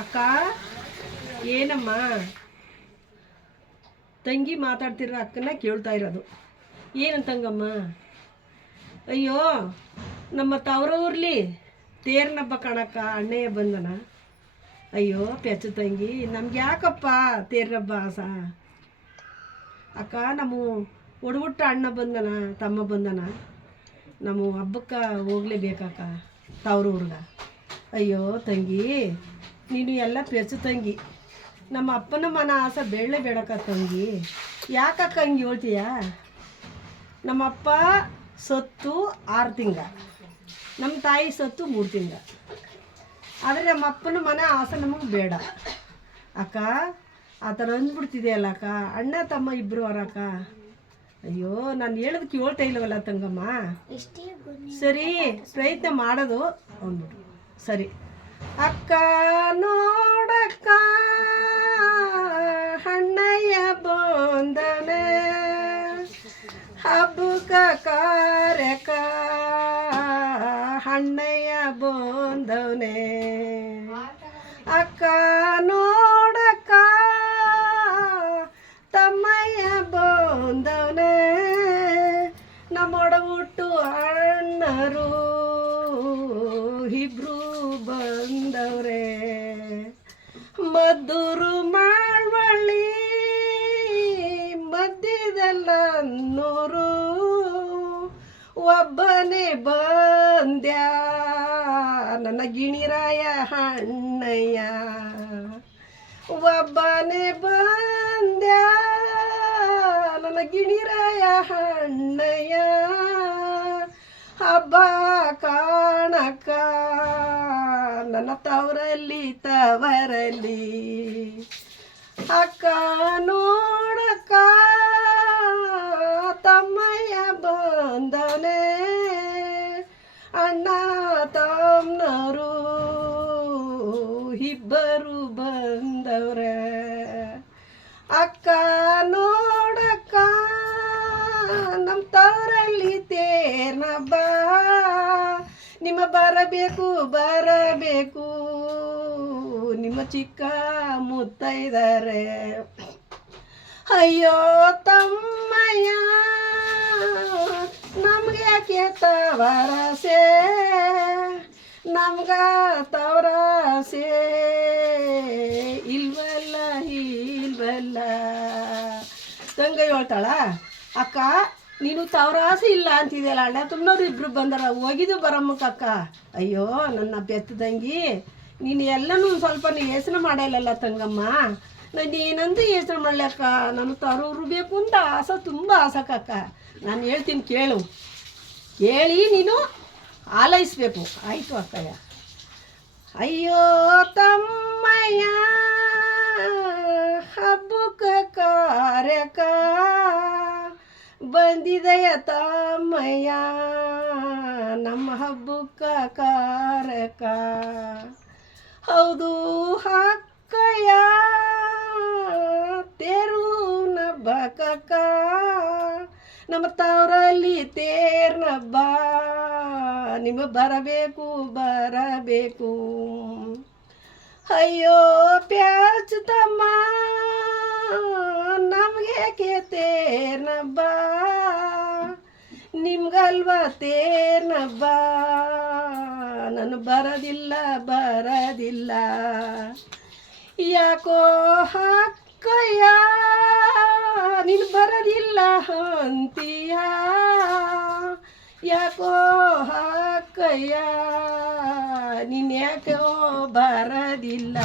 ಅಕ್ಕ ಏನಮ್ಮ ತಂಗಿ ಮಾತಾಡ್ತಿರೋ ಅಕ್ಕನ ಕೇಳ್ತಾ ಇರೋದು. ಏನಂತಂಗಮ್ಮ? ಅಯ್ಯೋ ನಮ್ಮ ತವರೂರ್ಲಿ ತೇರ್ನಬ್ಬ ಕಣಕ್ಕ, ಅಣ್ಣಯ್ಯ ಬಂದನ. ಅಯ್ಯೋ ಪೆಚ್ಚು ತಂಗಿ, ನಮ್ಗೆ ಯಾಕಪ್ಪ ತೇರ್ನಬ್ಬ ಆಸ ಅಕ್ಕ? ನಮ್ಮ ಒಡಗುಟ್ಟ ಅಣ್ಣ ಬಂದನ, ತಮ್ಮ ಬಂದನ, ನಮ್ಮ ಹಬ್ಬಕ್ಕೆ ಹೋಗ್ಲೇಬೇಕಕ್ಕ ತವರೂರ್ಗ. ಅಯ್ಯೋ ತಂಗಿ, ನೀನು ಎಲ್ಲ ಪೆಚ್ಚು ತಂಗಿ, ನಮ್ಮ ಅಪ್ಪನ ಮನ ಆಸೆ ಬೇಡಲೇ ಬೇಡಕ್ಕ ತಂಗಿ. ಯಾಕಕ್ಕ ಹಂಗೆ ಹೇಳ್ತೀಯ? ನಮ್ಮಪ್ಪ ಸತ್ತು 6 ತಿಂಗ, ನಮ್ಮ ತಾಯಿ ಸತ್ತು 3 ತಿಂಗ. ಆದರೆ ನಮ್ಮ ಅಪ್ಪನ ಮನೆ ಆಸೆ ನಮಗೆ ಬೇಡ ಅಕ್ಕ. ಆ ಥರ ಅಂದ್ಬಿಡ್ತಿದೆಯಲ್ಲ ಅಕ್ಕ. ಅಣ್ಣ ತಮ್ಮ ಇಬ್ಬರು ಅವರಕ್ಕ. ಅಯ್ಯೋ ನಾನು ಹೇಳೋದಕ್ಕೆ ಹೇಳ್ತಾ ಇಲ್ಲವಲ್ಲ ತಂಗಮ್ಮ. ಸರಿ ಪ್ರಯತ್ನ ಮಾಡೋದು ಅಂದ್ಬಿಟ್ಟು ಸರಿ. ಅಕ್ಕ ನೋಡಕ್ಕ ಅಣ್ಣಯ್ಯ ಬಂದನೆ, ಹಬ್ಬಕ ಕಾರ್ಯಕ ಅಣ್ಣಯ್ಯ ಬಂದವನೆ. ಅಕ್ಕ ನೋಡಕ್ಕ ತಮ್ಮಯ್ಯ ಬಂದವನೆ, ನಮ್ಮೊಡಗುಟ್ಟು ಅಣ್ಣರು ಇಬ್ರು ಬಂದವ್ರೆ. ಮದ್ದೂರು ಮಾಡ್ವಳ್ಳಿ ಮಧ್ಯದಲ್ಲ ನೂರು, ಒಬ್ಬನೇ ಬಂದ್ಯ ನನ್ನ ಗಿಣಿರಾಯ ಅಣ್ಣಯ್ಯ. ಒಬ್ಬನೇ ಬಂದ್ಯ ನನ್ನ ಗಿಣಿರಾಯ ಅಣ್ಣಯ್ಯ. ಹಬ್ಬ ಕಾಣಕ್ಕ ನನ್ನ ತವರಲ್ಲಿ ಅಕ್ಕ ನೋಡಕ್ಕ ತಮ್ಮಯ್ಯ ಬಂದನೆ, ಅಣ್ಣ ತಮ್ಮನರು ಇಬ್ಬರು ಬಂದವ್ರೆ. ಅಕ್ಕ ನೋಡಕ್ಕ ನಮ್ಮ ತವರಲ್ಲಿ ತೇರ್ನಬ್ಬ, ನಿಮ್ಮ ಬರಬೇಕು ನಿಮ್ಮ ಚಿಕ್ಕ ಮುತ್ತೈದರೆ. ಅಯ್ಯೋ ತಮ್ಮಯ್ಯ ನಮ್ಗೆ ಯಾಕೆ ತವರಸೆ, ನಮ್ಗ ತವರಸೆ ಇಲ್ವಲ್ಲ ತಂಗ ಹೇಳ್ತಾಳ. ಅಕ್ಕ ನೀನು ತವರಾಸೆ ಇಲ್ಲ ಅಂತಿದೆಯಲ್ಲ, ಅಣ್ಣ ತುಮ್ನವ್ರು ಇಬ್ರು ಬಂದಾರ, ಹೋಗಿದ್ದು ಬರಮ್ಮಕ್ಕಕ್ಕ. ಅಯ್ಯೋ ನನ್ನ ಬೆತ್ತದಂಗಿ, ನೀನು ಎಲ್ಲನೂ ಸ್ವಲ್ಪ ಯೋಚನೆ ಮಾಡಲ್ಲ ತಂಗಮ್ಮ. ನಾನು ಏನಂತ ಯೋಚನೆ ಮಾಡ್ಲಕ್ಕ, ನಾನು ತರೋರು ಬೇಕು ಅಂತ ಆಸೆ, ತುಂಬ ಆಸಕ್ಕಕ್ಕ. ನಾನು ಹೇಳ್ತೀನಿ ಕೇಳು, ಕೇಳಿ ನೀನು ಆಲೈಸ್ಬೇಕು ಆಯಿತು ಅಕ್ಕಯ್ಯ. ಅಯ್ಯೋ ತಮ್ಮಯ್ಯ ಹಬ್ಬಕ್ಕೆ ಕಾರ್ಯಕ ಬಂದಿದೆಯ ತಮ್ಮಯ್ಯ, ನಮ್ಮ ಹಬ್ಬಕ್ಕ ಕಾರ್ಯಕ. ಹೌದು ಅಕ್ಕಯ್ಯ ತೇರು ನಬ್ಬಕ್ಕ, ನಮ್ಮ ತವರಲ್ಲಿ ತೇರ್ನಬ್ಬ, ನಿಮ್ಮ ಬರಬೇಕು. ಅಯ್ಯೋ ಪ್ಯಾಚು ತಮ್ಮ ನಮ್ಗೆ ತೇರ್ನಬ್ಬ, ನಿಮ್ಗಲ್ವ ತೇರ್ನಬ್ಬ. ನಾನು ಬರೋದಿಲ್ಲ ಯಾಕೋ ಅಕ್ಕಯ್ಯ ನೀನು ಬರೋದಿಲ್ಲ ಅಂತೀಯ. ಯಾಕೋ ಅಕ್ಕಯ್ಯ ನೀನು ಯಾಕೋ ಬರೋದಿಲ್ಲ.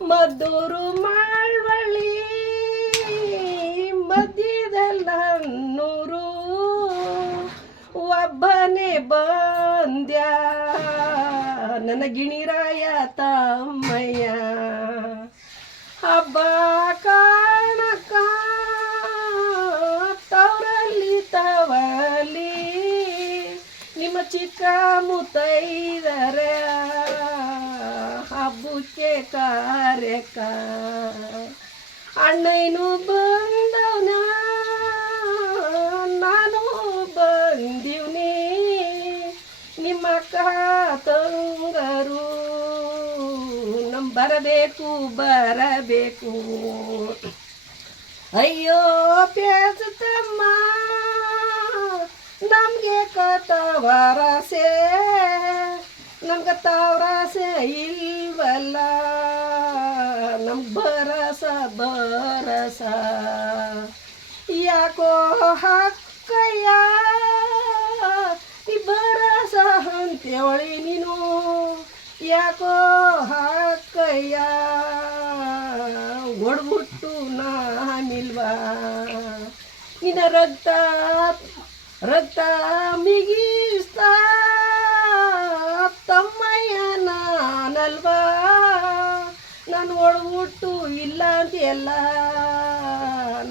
ಮದ್ದೂರು ಮಾಡ್ವಳ್ಳಿ ಮಧ್ಯದಲ್ಲ ನೂರು, ಒಬ್ಬನೇ ಬಂದ್ಯ ನನ್ನ ಗಿಣಿರಾಯ ತಮ್ಮಯ್ಯ. ಹಬ್ಬ ಕಾಣಕ್ಕ ತವರಲ್ಲಿ ನಿಮ್ಮ ಚಿಕ್ಕ ಮುತ್ತೈದರೆ, ಹಬ್ಬಕ್ಕೆ ಕಾರ್ಯಕ್ಕ ಅಣ್ಣಯ್ಯನು ಬಂದವನ, ನಾನು ಬಂದಿವ್ನಿ. ನಿಮ್ಮ ಅಕ್ಕ ತಂಗರು ಬರಬೇಕು ಬರಬೇಕು. ಅಯ್ಯೋ ಪ್ಯಾಸತಮ್ಮ ನಮಗೆ ಕತವರಸೆ, ನಮ್ಗೆ ತಾವರಸೆ ಇಲ್ವಲ್ಲ, ನಮ್ಗೆ ಬರಸ ಬರಸ. ಯಾಕೋ ಹಕ್ಕಯ್ಯ ಈ ಬರಸ ಅಂತೇಳಿ ನೀನು, ಯಾಕೋ ಹಕ್ಕಯ್ಯ ಒಡ್ಬಿಟ್ಟು ನಾನಿಲ್ವಾ. ನಿನ್ನ ರಕ್ತ ರಕ್ತ ಮಿಗಿಸ್ತಾ ತಮ್ಮಯ್ಯ ನಾನಲ್ವಾ, ನಾನು ಒಡ್ಬಿಟ್ಟು ಇಲ್ಲ ಅಂತೆಲ್ಲ,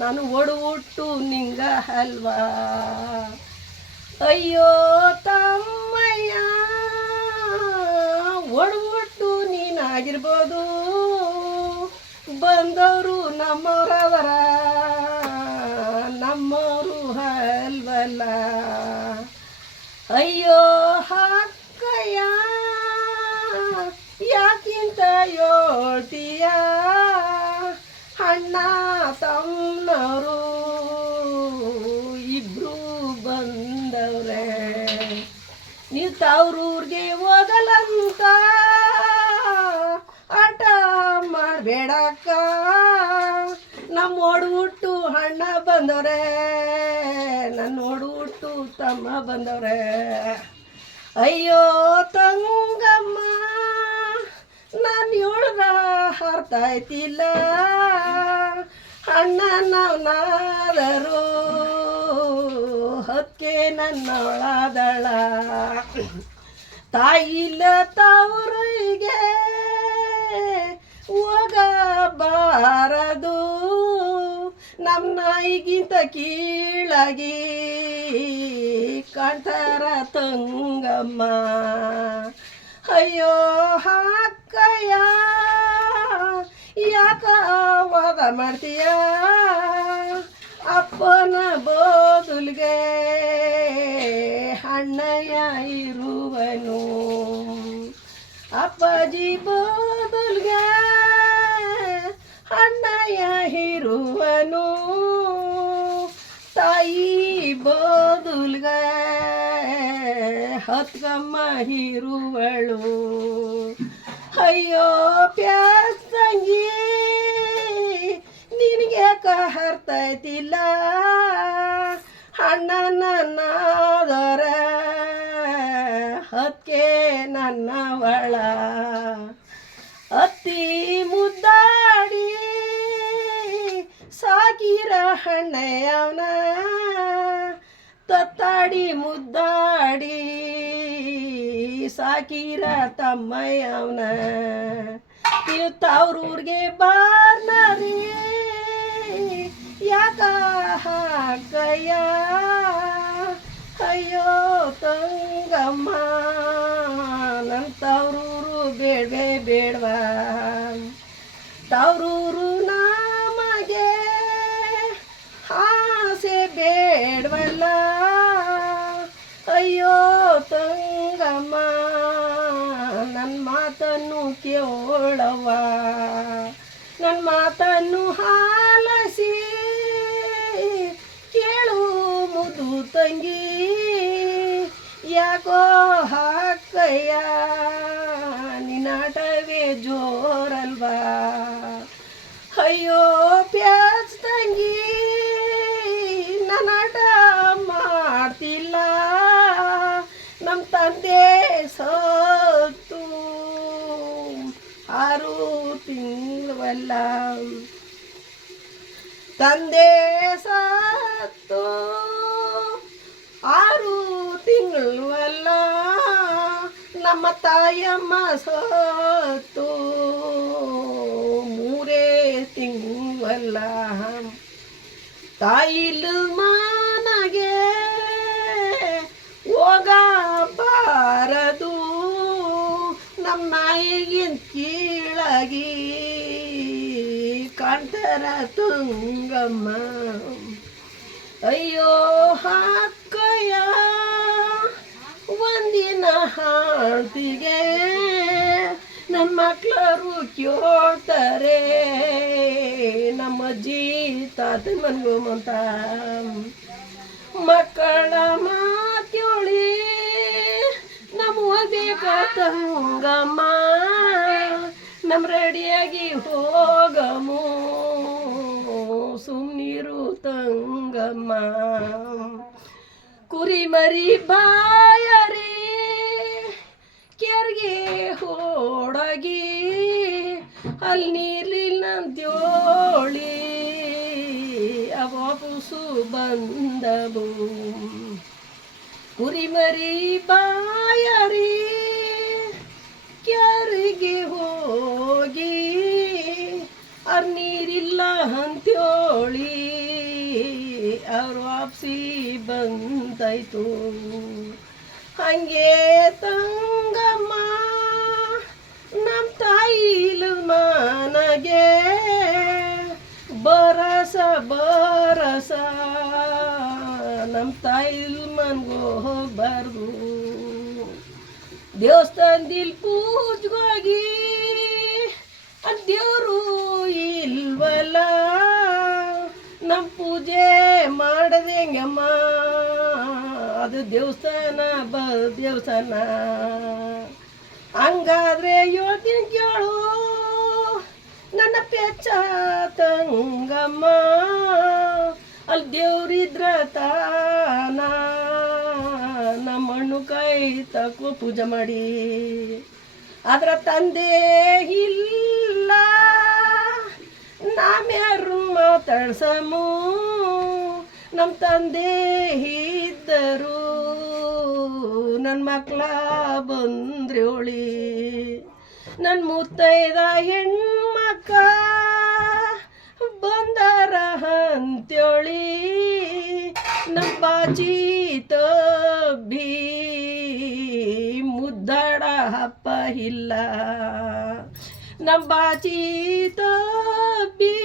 ನಾನು ಒಡ್ಬಿಟ್ಟು ನಿಂಗ ಅಲ್ವಾ. ಅಯ್ಯೋ ತಮ್ಮಯ್ಯ ಒಡ್ಬಿಟ್ಟು ನೀನಾಗಿರ್ಬೋದು, ಬಂದವರು ನಮ್ಮವರವರ ನಮ್ಮವರು ಅಲ್ವಲ್ಲ. ಅಯ್ಯೋ ಹಕ್ಕಯ್ಯ ಯಾಕಿಂತ ಹೇಳ್ತೀಯ, ಅಣ್ಣ ತಮ್ಮನವರು ಇಬ್ರು ಬಂದವ್ರೆ. ನೀವು ತವ್ರೂರ್ಗೆ ಹೋಗಲಂತ ಆಟ ಮಾಡಬೇಡಕ್ಕ, ನಮ್ಮ ಒಡ್ಬಿಟ್ಟು ಅಣ್ಣ ಬಂದವ್ರೆ, ನನ್ನ ಒಡ್ಬಿಟ್ಟು ತಮ್ಮ ಬಂದವ್ರೆ. ಅಯ್ಯೋ ತಂಗಮ್ಮ ನಾನು ಹೇಳ್ದ ಅರ್ಥ ಆಯ್ತಿಲ್ಲ, ಅಣ್ಣ ನಾದರೂ ಹಕ್ಕೆ ನನ್ನೊಳದಳ. ತಾಯಿಲ್ಲ ತವರಿಗೆ ಹೋಗಬಾರದು, ನಮ್ಮ ನಾಯಿಗಿಂತ ಕೀಳಾಗಿ ಕಾಣ್ತಾರ ತಂಗಮ್ಮ. ಅಯ್ಯೋ ಹಕ್ಕಯ್ಯ ಯಾಕ ವಾದ ಮಾಡ್ತೀಯ, ಅಪ್ಪನ ಬೋದುಲ್ಗೆ ಅಣ್ಣಯ್ಯ ಇರುವನು, ಅಪ್ಪಾಜಿ ಬೋದುಲ್ಗೆ ಅಣ್ಣಯ್ಯ ಇರುವನು, ತಾಯಿ ಬೋದುಲ್ಗೆ ಹತ್ಕಮ್ಮ ಇರುವಳು. ಅಯ್ಯೋ ಪ್ಯಾಸಂಗಿ ನಿನಗೆ ಕರ್ತೈತಿಲ್ಲ, ಅಣ್ಣ ನನ್ನದರ ಹತ್ಕೆ ನನ್ನವಳ. ಅತ್ತಿ ಮುದ್ದಾಡಿ ಸಾಕಿರ ಹಣ್ಣೆಯವನ, ತತ್ತಾಡಿ ಮುದ್ದಾಡಿ ಸಾಕಿರ ತಮ್ಮಯ್ಯವನ. ನೀವು ತವ್ರೂರ್ಗೆ ಬಾರ್ನರಿ ಯಾಕ ಹಕ್ಕಯ್ಯ. ಅಯ್ಯೋ ತಂಗಮ್ಮ ನನ್ನ ತವ್ರೂರು ಬೇಡವೇ ಬೇಡವಾ, ತವ್ರೂರು ನಮಗೆ ಆಸೆ ಬೇಡವಲ್ಲ. ಅಯ್ಯೋ ತಂಗಮ್ಮ ನನ್ನ ಮಾತನ್ನು ಕೇಳವ್ವ, ನನ್ನ ಮಾತನ್ನು ಆಲಿಸಿ ಕೇಳು ಮುದು ತಂಗಿ. ಯಾಕೋ ಹಕ್ಕಯ್ಯ ನಿನ್ನಾಟವೇ ಜೋರಲ್ವಾ. ಅಯ್ಯೋ ಪ್ಯಾಸ್ ತಂಗಿ ನಾನಾಟ ಮಾಡ್ತಿಲ್ಲ, ನಮ್ಮ ತಂದೆ ಸತ್ತು 6 ತಿಂಗಳವಲ್ಲ, ತಂದೆ ಸತ್ತು 6 ತಿಂಗಳವಲ್ಲ, ನಮ್ಮ ತಾಯಮ್ಮ ಸತ್ತು 3 ತಿಂಗಳವಲ್ಲ. ತಾಯಿಲ್ ಮನೆಗೆ ಹೋಗಬಾರದು, ನಮ್ಮ ನಾಯಿಗಿಂತ ಕೀಳಾಗಿ ಕಾಣ್ತಾರ ತುಂಗಮ್ಮ. ಅಯ್ಯೋ ಹಕ್ಕಯ್ಯ ಒಂದಿನ ಹಾಳ್ತಿಗೆ ನನ್ನ ಮಕ್ಕಳರು ಕೇಳ್ತಾರೆ ನಮ್ಮ ಅಜ್ಜಿ ತಾತನ ಮನ್ಗೋಮಂತ ಮಕ್ಕಳ ಮಾತ್ಯೋಳಿ ನಮ್ಮ ಹೋಗ್ಬೇಕ ತಂಗಮ್ಮ ನಮ್ಮ ರೆಡಿಯಾಗಿ ಹೋಗಮು ಸುಮ್ನಿರು ತಂಗಮ್ಮ ಕುರಿ ಮರಿ ಬಾಯರಿ ಕೆರ್ಗೆ ಹೋಡಗಿ ಅಲ್ಲಿ ನೀರ್ಲಿಲ್ಲ ಅಂತೇಳಿ ಅವಾಪುಸು ಬಂದವು ಕುರಿ ಮರಿ ಬಾಯರಿ ಕೆರಿಗೆ ಹೋಗಿ ಅಲ್ಲಿ ನೀರಿಲ್ಲ ಅಂತೇಳಿ ಅವ್ರ ವಾಪಸಿ ಬಂದಾಯ್ತು ಹಂಗೆ ತಂಗಮ್ಮ ನಮ್ಮ ತಾಯಿಲು ನನಗೆ ಬರಸ ನಮ್ಮ ತಾಯಿಲ್ ಮನ್ಗೋ ಹೋಗ್ಬಾರ್ದು ದೇವಸ್ಥಾನದಲ್ಲಿ ಪೂಜೆಗೋಗಿ ದೇವರು ಇಲ್ವಲ್ಲ ನಮ್ಮ ಪೂಜೆ ಮಾಡದಂಗಮ್ಮ ಅದು ದೇವಸ್ಥಾನ ದೇವಸ್ಥಾನ ಹಂಗಾದ್ರೆ ಹೇಳ್ತೀನಿ ಕೇಳು ನನ್ನ ಪೆಚ್ಚ ತಂಗಮ್ಮ ಅಲ್ಲಿ ದೇವ್ರಿದ್ರ ತಾನ ನಮ್ಮ ಹಣ್ಣು ಕೈ ತಕೋ ಪೂಜೆ ಮಾಡಿ ಅದರ ತಂದೆ ಇಲ್ಲ ನಾಮ್ಯಾರು ಮಾತಾಡ್ಸಮು ನಮ್ಮ ತಂದೆ ಇದ್ದರು ನನ್ನ ಮಕ್ಕಳ ಬಂದ್ರೋಳಿ ನನ್ನ ಮುತ್ತೈದ ಹೆಣ್ಮಕ್ಕ ಬಂದಾರ ಅಂತೇಳಿ ನಮ್ಮ ಬಾಜಿ ತಬ್ಬಿ ಮುದ್ದಾಡ ಹಪ್ಪ ಇಲ್ಲ ನಮ್ಮ ಬಾಜಿ ತಬ್ಬಿ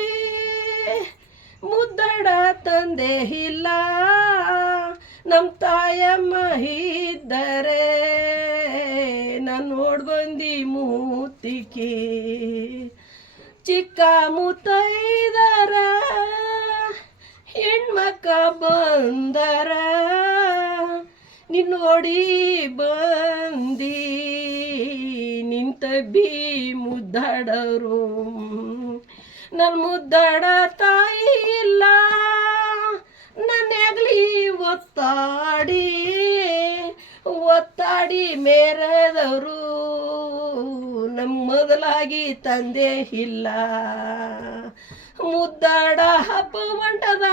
ಮುದ್ದಾಡ ತಂದೆ ಇಲ್ಲ ನಮ್ಮ ತಾಯಮ್ಮ ಇದ್ದರೆ ನಾನು ನೋಡ್ಬಂದು ಮೂತಿಕಿ ಚಿಕ್ಕ ಮುತ್ತೈದರ ಹೆಣ್ಮಕ್ಕ ಬಂದರ ನಿನ್ನ ನೋಡಿ ಬಂದಿ ನಿಂತ ಬಿ ಮುದ್ದಾಡರು ನನ್ನ ಮುದ್ದಾಡ ತಾಯಿ ಇಲ್ಲ ನನ್ನ ಹೆಗಲಿ ಒತ್ತಾಡಿ ಮೇರೆದವರು ನಮ್ಮ ಮೊದಲಾಗಿ ತಂದೆ ಇಲ್ಲ ಮುದ್ದಾಡ ಹಬ್ಬ ಹೊಂಟದ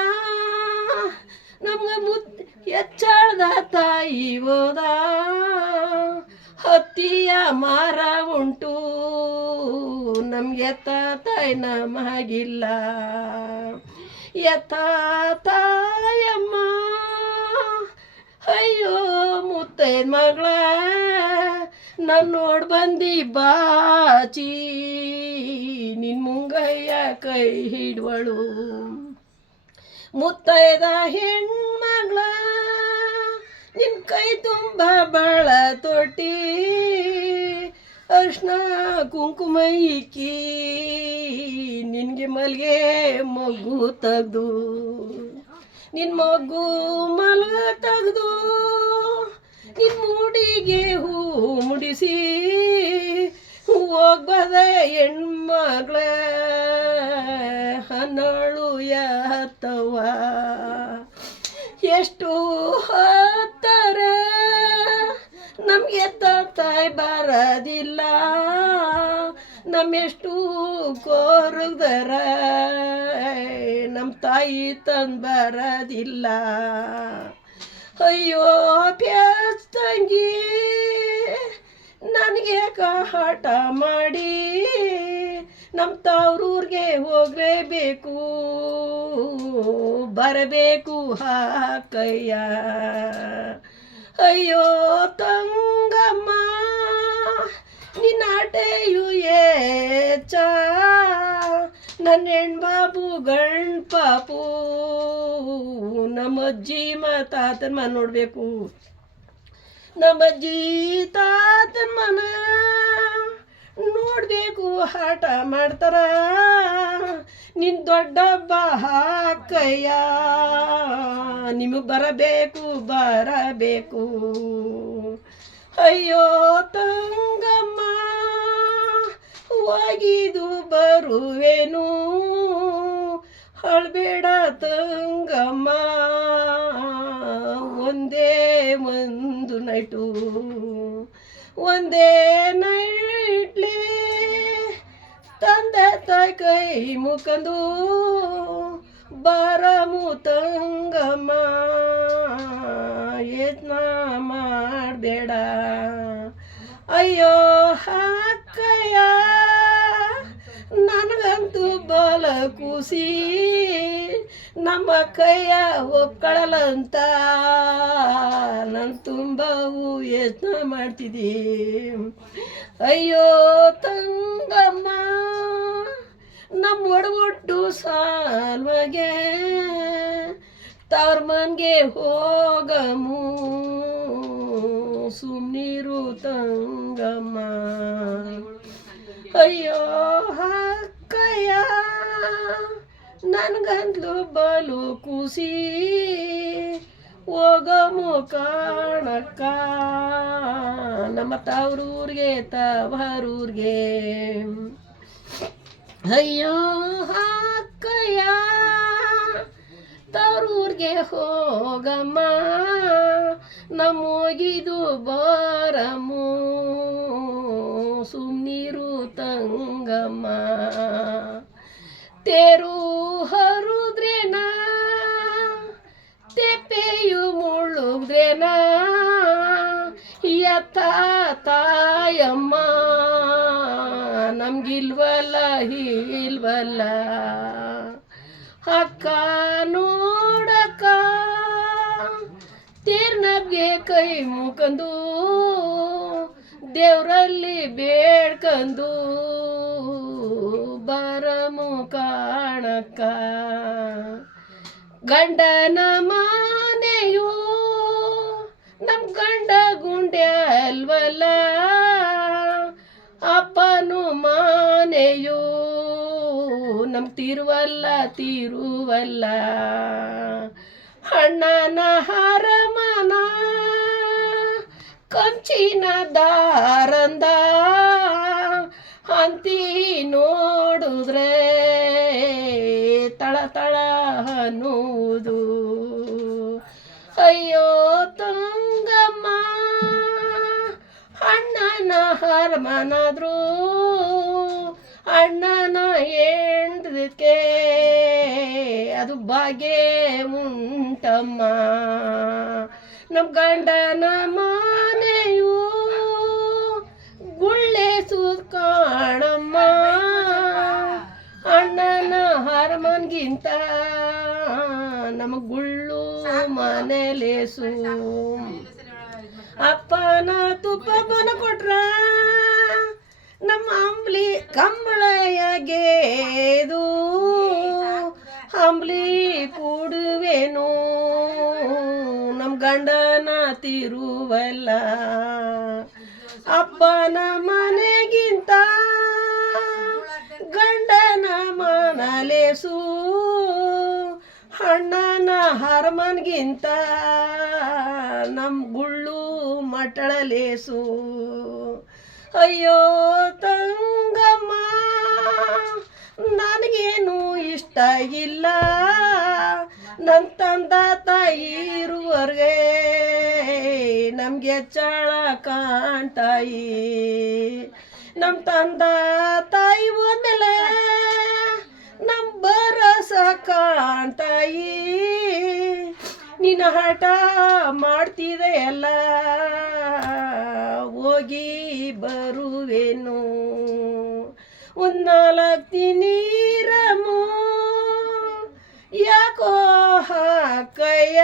ನಮ್ಗೆ ಹೆಚ್ಚಾಳ್ದ ತಾಯಿ ಹೋದ ಹತ್ತಿಯ ಮಾರ ಉಂಟು ನಮ್ಗೆ ತಾಯಿ ನಮಗಿಲ್ಲ ತಾಯಮ್ಮ ಅಯ್ಯೋ ಮುತ್ತೈದ ಮಗಳ ನಾನು ನೋಡಿ ಬಂದಿ ಬಾಚಿ ನಿನ್ನ ಮುಂಗಯ್ಯ ಕೈ ಹಿಡ್ವಳು ಮುತ್ತೈದ ಹೆಣ್ಮಗಳ ನಿನ್ನ ಕೈ ತುಂಬ ಬಾಳ ತೊಟ್ಟಿ ಅರ್ಶನ ಕುಂಕುಮ ಇಕ್ಕಿ ನಿನಗೆ ಮಲ್ಗೆ ಮಗು ತೆಗ್ದು ನಿನ್ನ ಮಗು ಮಲ್ಗ ತೆಗ್ದು ನಿನ್ನ ಮೂಡಿಗೆ ಹೂ ಮುಡಿಸಿ ಹೋಗ್ಬದ ಹೆಣ್ಮಗಳ ಹನ್ನಳು ಯಾತವ ಎಷ್ಟು ಹತ್ತರ ನಮಗೆ ತಾಯಿ ಬರೋದಿಲ್ಲ ನಮ್ಮೆಷ್ಟು ಕೋರಿದರ ನಮ್ಮ ತಾಯಿ ತಂದು ಬರೋದಿಲ್ಲ ಅಯ್ಯೋ ತಂಗಿ ನನಗೆ ಹಠ ಮಾಡಿ ನಮ್ಮ ತವ್ರೂರಿಗೆ ಹೋಗಲೇಬೇಕು ಬರಬೇಕು ಹಾಕಯ್ಯ ಅಯ್ಯೋ ತಂಗಮ್ಮ ನಿನ್ನಾಟೆಯು ಏಚ ನನ್ನ ಹೆಣ್ಬಾಬು ಗಂಡ್ಪಾಪು ನಮ್ಮ ಅಜ್ಜಿ ತಾತನ ಮನ ನೋಡಬೇಕು ನಮ್ಮ ಅಜ್ಜಿ ತಾತನ ಮನ ನೋಡ್ಬೇಕು ಬೇಕು ಆಟ ಮಾಡ್ತಾರ ನಿನ್ ದೊಡ್ಡಬ್ಬ ಹಾಕಯ್ಯ ನಿಮಗೆ ಬರಬೇಕು ಅಯ್ಯೋ ತಂಗಮ್ಮ ಹೋಗಿದು ಬರುವೆನು ಅಳ್ಬೇಡ ತಂಗಮ್ಮ ಒಂದೇ ಒಂದು ನೈಟು ಒಂದೇ ನೈಟ್ಲಿ ತಂದೆ ತಾಯಿ ಕೈ ಮುಖಂದು ಬರಮು ತಂಗಮ್ಮ ಯತ್ನ ಮಾಡಬೇಡ ಅಯ್ಯೋ ಅಕ್ಕಯ್ಯ ನನಗಂತೂ ಬಲ ಕೂಸಿ ನಮ್ಮ ಕೈಯ ಒಪ್ಕೊಳ್ಳಲ್ಲ ನಾನು ತುಂಬವು ಯತ್ನ ಮಾಡ್ತಿದ್ದಿ ಅಯ್ಯೋ ತಂಗಮ್ಮ ನಮ್ಮ ಒಡಗೊಟ್ಟು ಸಾಲ್ವಗೆ ತವ್ರ ಮನ್ಗೆ ಹೋಗಮು ಸುಮ್ನೀರು ತಂಗಮ್ಮ ಅಯ್ಯೋ ಅಕ್ಕಯ್ಯ ನನಗಂತಲೂ ಬಲು ಕೂಸಿ ಹೋಗಮು ಕಾಣಕ್ಕ ನಮ್ಮ ತವರೂರಿಗೆ ಅಯ್ಯೋ ಅಕ್ಕಯ್ಯ ತವರೂರಿಗೆ ಹೋಗಮ್ಮ ನಮ್ಮೋಗಿದು ಬರಮು ಸುಮ್ನೀರು ತಂಗಮ್ಮ ತೇರು ಹರುದ್ರೇನ ತೆಪ್ಪೆಯು ಮುಳುಗ್ರೇನ ಯತ್ತ ತಾಯಮ್ಮ ನಮ್ಗಿಲ್ವಲ್ಲ ಇಲ್ವಲ್ಲ ಅಕ್ಕ ನೋಡಕ್ಕ ತೀರ್ನಬ್ಗೆ ಕೈ ಮುಖಂದು ದೇವರಲ್ಲಿ ಬೇಡ್ಕಂದು ಬರಮು ಕಾಣಕ್ಕ ಗಂಡನ ಮನೆಯು ನಮ್ಮ ಗಂಡ ಗುಂಡೆ ಅಲ್ವಲ್ಲ ಅಪ್ಪನು ಮನೆಯು ನಮ್ಮ ತೀರುವಲ್ಲ ಅಣ್ಣನ ಹರಮನ ಕಂಚಿನ ದಾರಂದ ಅಂತಿ ನೋಡಿದ್ರೆ ತಳ ಅನ್ನುವುದು ಅಯ್ಯೋ ತಂಗಮ್ಮ ಅಣ್ಣನ ಹರಮನಾದ್ರು ಅಣ್ಣನ ಹೆಂಡದಕ್ಕೆ ಅದು ಬಾಗೆ ಉಂಟಮ್ಮ ನಮ್ಮ ಗಂಡನ ಮನೆಯು ಗುಳ್ಳೆ ಕಾಣಮ್ಮ ಅಣ್ಣನ ಹರಮನ್ಗಿಂತ ನಮ್ಮ ಗುಳ್ಳು ಮನೆಲೇಸು ಅಪ್ಪನ ತುಪ್ಪನ ಕೊಟ್ರ ನಮ್ಮ ಅಂಬ್ಲಿ ಕಂಬಳಯಗೇದು ಅಂಬ್ಲಿ ಕೂಡುವೆನು ನಮ್ಮ ಗಂಡನ ತಿರುವಲ್ಲ ಅಪ್ಪನ ಮನೆಗಿಂತ ಗಂಡನ ಮನಲೇಸು ಅಣ್ಣನ ಹರಮನ್ಗಿಂತ ನಮ್ಮ ಗುಳ್ಳು ಮಟಳಲೇಸು ಅಯ್ಯೋ ತಂಗಮ್ಮ ನನಗೇನು ಇಷ್ಟ ಇಲ್ಲ ನನ್ನ ತಂದ ತಾಯಿ ಇರುವರ್ಗೆ ನಮಗೆ ಚಾಳ ಕಾಣ್ತಾಯಿ ನಮ್ಮ ತಂದ ತಾಯಿ ಹೋದ್ಮೇಲೆ ನಮ್ಮ ಬರಸ ಕಾಣ್ತಾಯಿ ನೀನು ಹಠ ಮಾಡ್ತಿದೆ ಎಲ್ಲ ಹೋಗಿ ಬರುವೆನು ಒಂದು 4 ನೀರಮು ಯಾಕೋ ಹಾಕಯ್ಯ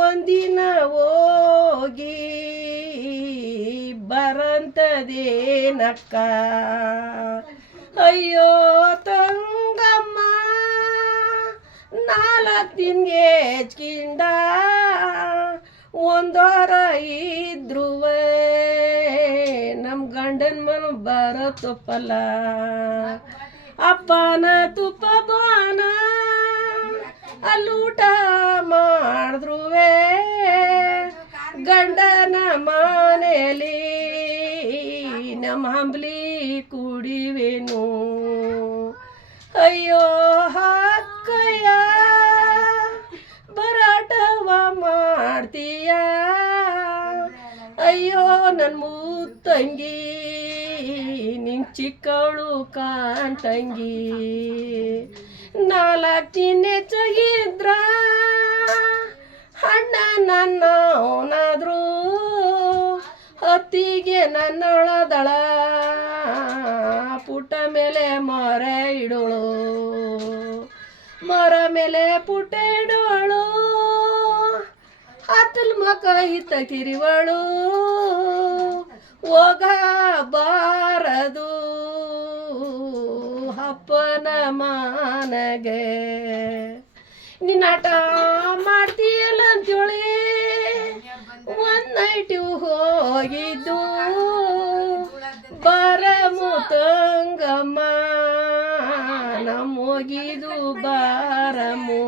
ಒಂದಿನ ಹೋಗಿ ಬರಂತದೇನಕ್ಕ ಅಯ್ಯೋ ತಂಗಮ್ಮ 4 ದಿನಗೆ ಹೆಚ್ಕಿಂದ ಒಂದೊರ ಇದ್ರುವೆ ನಮ್ಮ ಗಂಡನ ಮನ ಬರೋ ತುಪ್ಪಲ್ಲ ಅಪ್ಪನ ತುಪ್ಪ ಬಾನ ಅಲ್ಲೂಟ ಮಾಡಿದ್ರುವೆ ಗಂಡನ ಮನೆಯಲ್ಲಿ ನಮ್ಮ ಹಂಬಲಿ ಕುಡಿವೆನು ಅಯ್ಯೋ ಅಕ್ಕಯ್ಯ ಬರಾಟವ ಮಾಡ್ತೀಯ ಅಯ್ಯೋ ನನ್ನ ಮುತ್ತಂಗಿ ನಿನ್ ಚಿಕ್ಕವಳು ಕಾಂತಂಗಿ 4 ದಿನ ಹೆಚ್ಚಾಗಿದ್ರ ಅಣ್ಣ ನನ್ನ ಅವನಾದ್ರು ಹೊತ್ತಿಗೆ ನನ್ನೊಳದಳ ಪುಟ್ಟ ಮೇಲೆ ಮೊರೆ ಇಡೋಳು ಮೊರ ಮೇಲೆ ಪುಟ್ಟ ಇಡೋಳು ಹತ್ತಲ್ ಮಕ ಇತ್ತ ಕಿರಿವಳು ಹೋಗಬಾರದು ಅಪ್ಪನ ಮನೆಗೆ ನಿನ್ನಾಟ ಮಾಡ್ತೀಯಲ್ಲ ಅಂತೇಳಿ ಒಂದು ನೈಟು ಹೋಗಿದ್ದು ಬರ ಮುತಂಗಮ್ಮ ನಮ್ಮ ಹೋಗಿದ್ದು ಬಾರಮ್ಮು